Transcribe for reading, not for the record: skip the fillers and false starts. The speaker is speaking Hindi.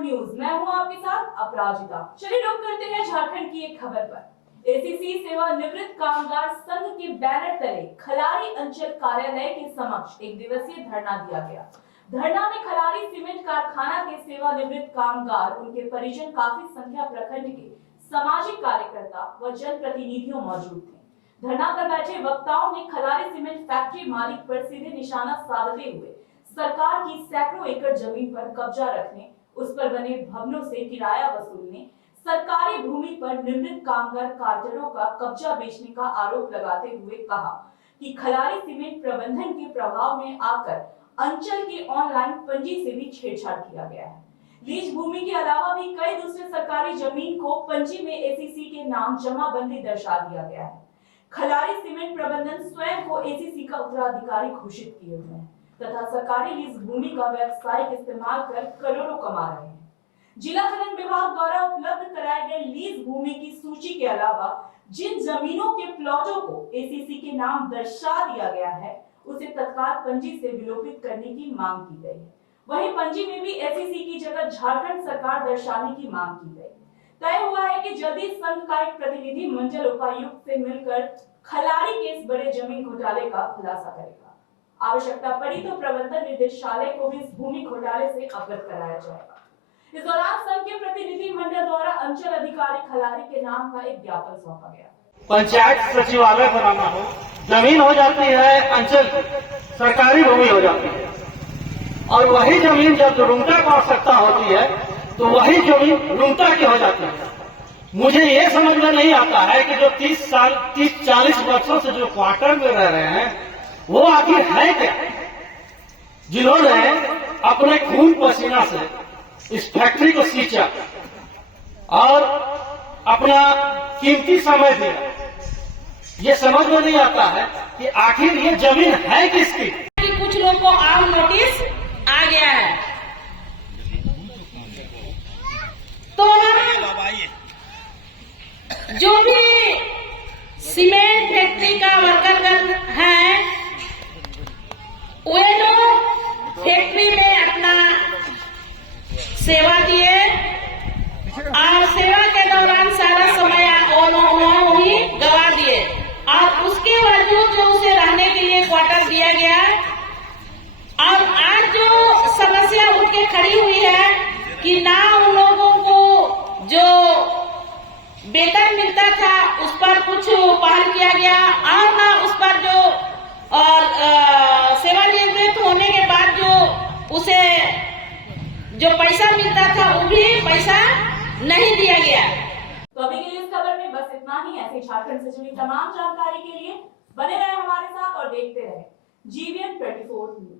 न्यूज। मैं हूं आपके साथ अपराजिता। चलिए रुक करते हैं झारखंड की एक खबर पर। एसीसी सेवानिवृत्त कामगार संघ के बैनर तले खलारी अंचल कार्यालय के समक्ष एक दिवसीय धरना दिया गया। धरना में खलारी सीमेंट कारखाना के सेवानिवृत्त कामगार, उनके परिजन, काफी संख्या प्रखंड के सामाजिक कार्यकर्ता व जनप्रतिनिधियों मौजूद थे। धरना पर बैठे वक्ताओं ने खलारी सीमेंट फैक्ट्री मालिक पर सीधे निशाना साधते हुए सरकार की सैकड़ों एकड़ जमीन पर कब्जा रखने, उस पर बने भवनों से किराया वसूलने, सरकारी भूमि पर निवृत्त कामगार कार्टरों का कब्जा बेचने का आरोप लगाते हुए कहा कि खलारी सीमेंट प्रबंधन के प्रभाव में आकर अंचल की ऑनलाइन पंजी से भी छेड़छाड़ किया गया है। लीज भूमि के अलावा भी कई दूसरे सरकारी जमीन को पंजी में एसीसी के नाम जमाबंदी दर्शा दिया गया है। खलारी सीमेंट प्रबंधन स्वयं को एसीसी का उत्तराधिकारी घोषित किए हुए हैं तथा सरकारी लीज भूमि का व्यावसायिक इस्तेमाल कर करोड़ों कमा रहे हैं। जिला खनन विभाग द्वारा उपलब्ध कराए गए लीज भूमि की सूची के अलावा जिन जमीनों के प्लॉटों को एसीसी के नाम दर्शा दिया गया है, उसे तत्काल पंजी से विलोपित करने की मांग की गई है। वहीं पंजी में भी एसीसी की जगह झारखंड सरकार दर्शाने की मांग की गई। तय हुआ है कि जल्दी संघ का एक प्रतिनिधि मंडल उपायुक्त से मिलकर खलारी के इस बड़े जमीन घोटाले का खुलासा करेगा। आवश्यकता पड़ी तो प्रबंधन निदेशालय को भी इस भूमि घोटाले से अवगत कराया जाएगा। इस दौरान संघ के प्रतिनिधि मंडल द्वारा अंचल अधिकारी खलारी के नाम का एक ज्ञापन सौंपा गया। पंचायत सचिवालय बनाना हो, जमीन हो जाती है अंचल सरकारी भूमि हो जाती है, और वही जमीन जब रुंगटा की आवश्यकता होती है तो वही जमीन रुंगटा की हो जाती है। मुझे ये समझ में नहीं आता है कि जो 30-40 वर्षों से जो क्वार्टर में रह रहे हैं वो आखिर है क्या, जिन्होंने अपने खून पसीना से इस फैक्ट्री को सींचा और अपना कीमती समय दिया। ये समझ में नहीं आता है कि आखिर ये जमीन है किसकी। कुछ लोगों को आम नोटिस आ गया है, तो जो भी सीमेंट फैक्ट्री का वर्करगण है, वे लोग फैक्ट्री में अपना सेवा दिए और सेवा के दौरान सारा समय ही गवा दिए, और उसके बावजूद जो उसे रहने के लिए क्वार्टर दिया गया। और आज जो समस्या उठ के खड़ी हुई है कि ना उन लोगों को जो वेतन मिलता था उस पर कुछ पहल किया गया, और ना उस पर जो और सेवानिवृत्त होने के बाद जो उसे जो पैसा मिलता था वो भी पैसा नहीं दिया गया। तो अभी के लिए इस खबर में बस इतना ही। ऐसे झारखंड से जुड़ी तमाम जानकारी के लिए बने रहे हमारे साथ और देखते रहे GVN 24 न्यूज।